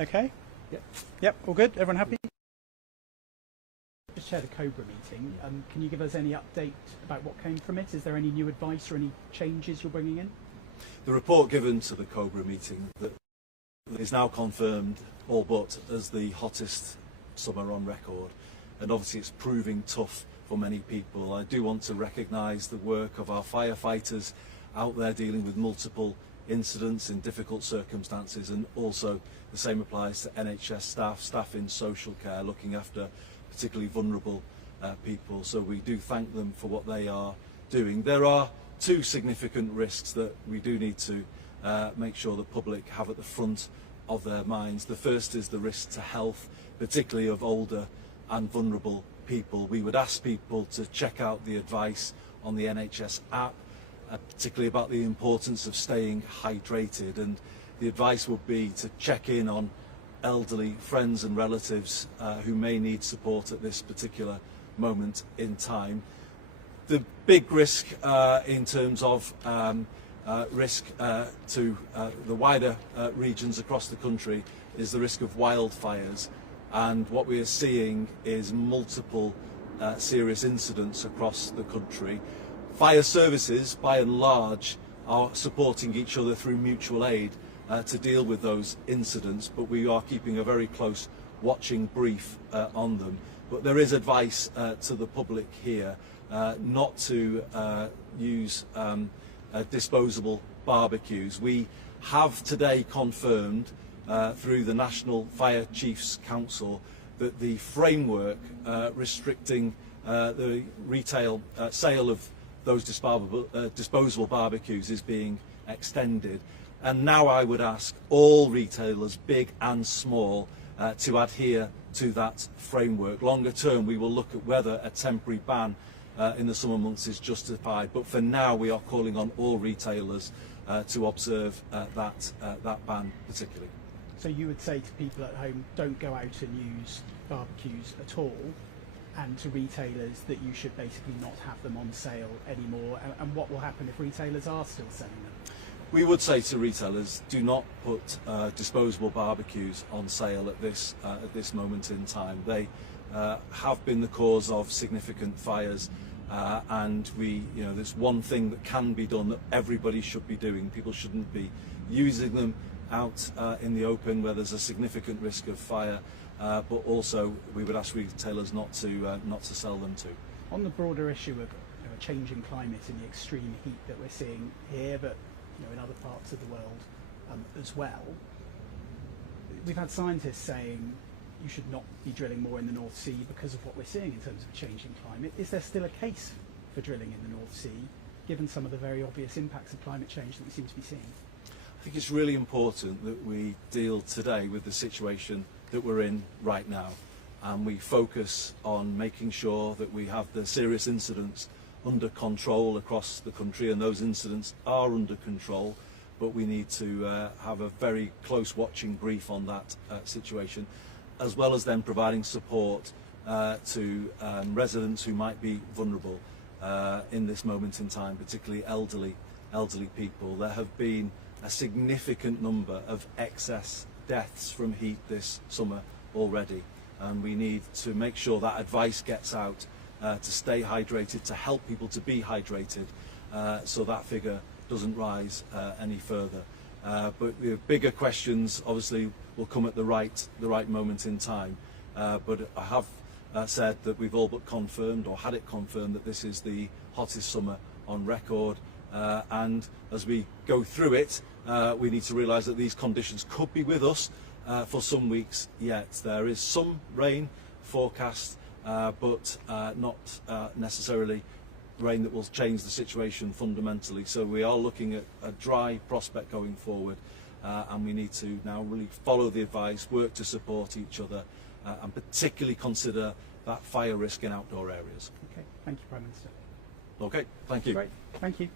Okay. Yep. Yep. All good. Everyone happy? Just chaired a Cobra meeting. Can you give us any update about what came from it? Is there any new advice or any changes you're bringing in? The report given to the Cobra meeting that is now confirmed, all but, as the hottest summer on record, and obviously it's proving tough for many people. I do want to recognise the work of our firefighters out there dealing with multiple incidents in difficult circumstances, and also the same applies to NHS staff in social care looking after particularly vulnerable people. So we do thank them for what they are doing. There are two significant risks that we do need to make sure the public have at the front of their minds. The first is the risk to health, particularly of older and vulnerable people. We would ask people to check out the advice on the NHS app, particularly about the importance of staying hydrated, and the advice would be to check in on elderly friends and relatives who may need support at this particular moment in time. The big risk in terms of risk to the wider regions across the country is the risk of wildfires, and what we are seeing is multiple serious incidents across the country. Fire services, by and large, are supporting each other through mutual aid to deal with those incidents, but we are keeping a very close watching brief on them. But there is advice to the public here not to use disposable barbecues. We have today confirmed through the National Fire Chiefs Council that the framework restricting the retail sale of those disposable barbecues is being extended. And now I would ask all retailers, big and small, to adhere to that framework. Longer term, we will look at whether a temporary ban in the summer months is justified. But for now, we are calling on all retailers to observe that ban particularly. So you would say to people at home, don't go out and use barbecues at all, and to retailers that you should basically not have them on sale anymore. And what will happen if retailers are still selling them? We would say to retailers, do not put disposable barbecues on sale at this moment in time. They have been the cause of significant fires, and there's one thing that can be done that everybody should be doing. People shouldn't be using them out in the open where there's a significant risk of fire, but also we would ask retailers not to sell them to. On the broader issue of a changing climate and the extreme heat that we're seeing here, but in other parts of the world as well, we've had scientists saying you should not be drilling more in the North Sea because of what we're seeing in terms of a changing climate. Is there still a case for drilling in the North Sea, given some of the very obvious impacts of climate change that we seem to be seeing? I think it's really important that we deal today with the situation that we're in right now, and we focus on making sure that we have the serious incidents under control across the country, and those incidents are under control, but we need to have a very close watching brief on that situation, as well as then providing support to residents who might be vulnerable in this moment in time, particularly elderly people. There have been a significant number of excess deaths from heat this summer already, and we need to make sure that advice gets out to stay hydrated, to help people to be hydrated, so that figure doesn't rise any further. But the bigger questions obviously will come at the right moment in time. But I have said that we've all but confirmed, or had it confirmed, that this is the hottest summer on record. And as we go through it, we need to realise that these conditions could be with us for some weeks yet. There is some rain forecast, but not necessarily rain that will change the situation fundamentally. So we are looking at a dry prospect going forward, and we need to now really follow the advice, work to support each other, and particularly consider that fire risk in outdoor areas. Okay, thank you, Prime Minister. Okay, thank you. Great, thank you.